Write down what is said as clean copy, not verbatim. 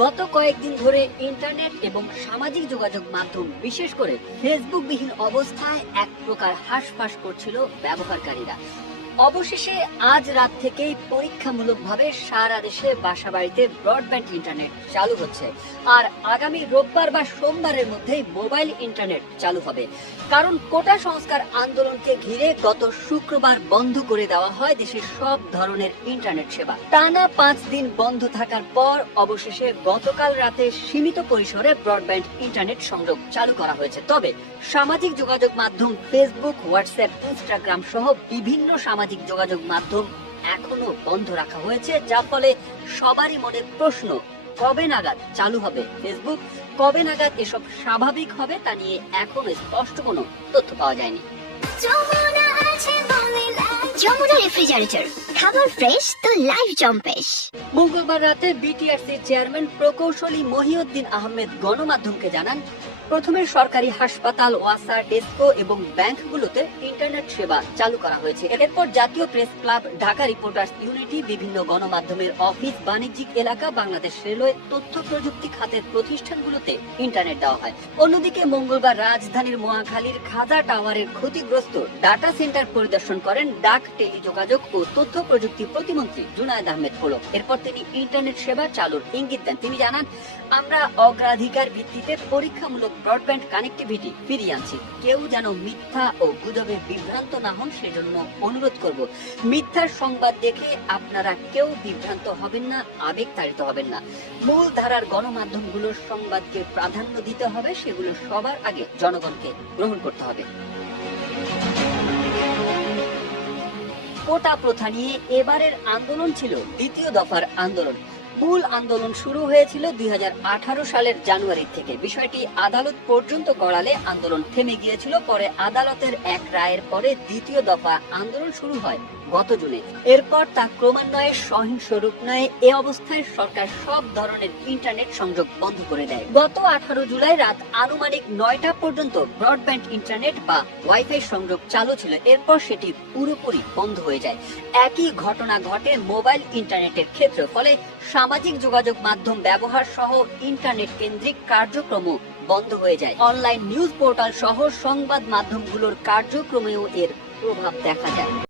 গত কয়েকদিন ধরে ইন্টারনেট এবং সামাজিক যোগাযোগ মাধ্যম বিশেষ করে ফেসবুক বিহীন অবস্থায় এক প্রকার হাঁসফাঁস করছিল ব্যবহারকারীরা। অবশেষে আজ রাত থেকেই পরীক্ষামূলকভাবে সারা দেশে বাসাবাড়িতে ব্রডব্যান্ড ইন্টারনেট চালু হচ্ছে। আর আগামী রোববার বা সোমবারের মধ্যেই মোবাইল ইন্টারনেট চালু হবে। কারণ কোটা সংস্কার আন্দোলনকে ঘিরে গত শুক্রবার বন্ধ করে দেওয়া হয় দেশের সব ধরনের ইন্টারনেট সেবা। টানা 5 দিন বন্ধ থাকার পর অবশেষে গতকাল রাতে সীমিত পরিসরে ব্রডব্যান্ড ইন্টারনেট সংযোগ চালু করা হয়েছে। তবে সামাজিক যোগাযোগ মাধ্যম ফেসবুক, হোয়াটসঅ্যাপ, ইনস্টাগ্রাম সহ বিভিন্ন সামাজিক যোগাযোগ মাধ্যম এখনো বন্ধ রাখা হয়েছে, যার ফলে সবারই মনে প্রশ্ন, কবে নাগাদ চালু হবে ফেসবুক, কবে নাগাদ এসব স্বাভাবিক হবে তা নিয়ে এখনো স্পষ্ট কোনো তথ্য পাওয়া যায়নি। যমুনা রেফ্রিজারেটর, খাবার ফ্রেশ তো লাইফ জম্পেশ। মঙ্গলবার রাতে বিটিআরসির চেয়ারম্যান প্রকৌশলী মহিউদ্দিন আহমেদ গণমাধ্যমকে জানান, প্রথমে সরকারি হাসপাতাল, ওয়াসা, ডেস্কো এবং ব্যাংকগুলোতে ইন্টারনেট সেবা চালু করা হয়েছে। এরপর জাতীয় press club, Dhaka reporters unity, বিভিন্ন গণমাধ্যমের অফিস, বাণিজ্যিক এলাকা, বাংলাদেশ রেলওয়ে, তথ্য প্রযুক্তি খাতের প্রতিষ্ঠানগুলোতে ইন্টারনেট দেওয়া হয়। অন্যদিকে মঙ্গলবার রাজধানীর মহাখালীর খাজা টাওয়ারের ক্ষতিগ্রস্ত ডাটা সেন্টার পরিদর্শন করেন ডাক, টেলিযোগাযোগ ও তথ্য প্রযুক্তি প্রতিমন্ত্রী জুনায়েদ আহমেদ পলক। এরপর তিনি ইন্টারনেট সেবা চালুর ইঙ্গিত দেন। তিনি জানান, আমরা অগ্রাধিকার ভিত্তিতে পরীক্ষামূলক ব্রডব্যান্ড কানেক্টিভিটি ফিরিয়ে আনছি। কেউ যেন মিথ্যা ও গুজবে বিভ্রান্ত না হন সেজন্য অনুরোধ করব। মিথ্যার সংবাদ দেখে আপনারা কেউ বিভ্রান্ত হবেন না, আবেগতাড়িত হবেন না। মূল ধারার গণমাধ্যমগুলোর সংবাদকে প্রাধান্য দিতে হবে, সেগুলো সবার আগে জনগণকে গ্রহণ করতে হবে। কোটা প্রথা নিয়ে এবারের আন্দোলন ছিল দ্বিতীয় দফার আন্দোলন। মূল আন্দোলন শুরু হয়েছিল 2018 সালের জানুয়ারি থেকে। বিষয়টি আদালত পর্যন্ত গড়ালে আন্দোলন থেমে গিয়েছিল। পরে আদালতের এক রায়ের পরে দ্বিতীয় দফা আন্দোলন শুরু হয় গত জুনে। এরপর তা ক্রমান্বয়ে সহিংস রূপ নেয়। এ অবস্থায় সরকার সব ধরনের ইন্টারনেট সংযোগ বন্ধ করে দেয়। গত 18 জুলাই রাত আনুমানিক 9টা পর্যন্ত ব্রডব্যান্ড ইন্টারনেট বা ওয়াইফাই সংযোগ চালু ছিল। এরপর সেটি পুরোপুরি বন্ধ হয়ে যায়। একই ঘটনা ঘটে মোবাইল ইন্টারনেটের ক্ষেত্রে। ফলে সামাজিক যোগাযোগ মাধ্যম ব্যবহার সহ ইন্টারনেট কেন্দ্রিক কার্যক্রম বন্ধ হয়ে যায়। অনলাইন নিউজ পোর্টাল সহ সংবাদ মাধ্যমগুলোর কার্যক্রমেও এর প্রভাব দেখা যায়।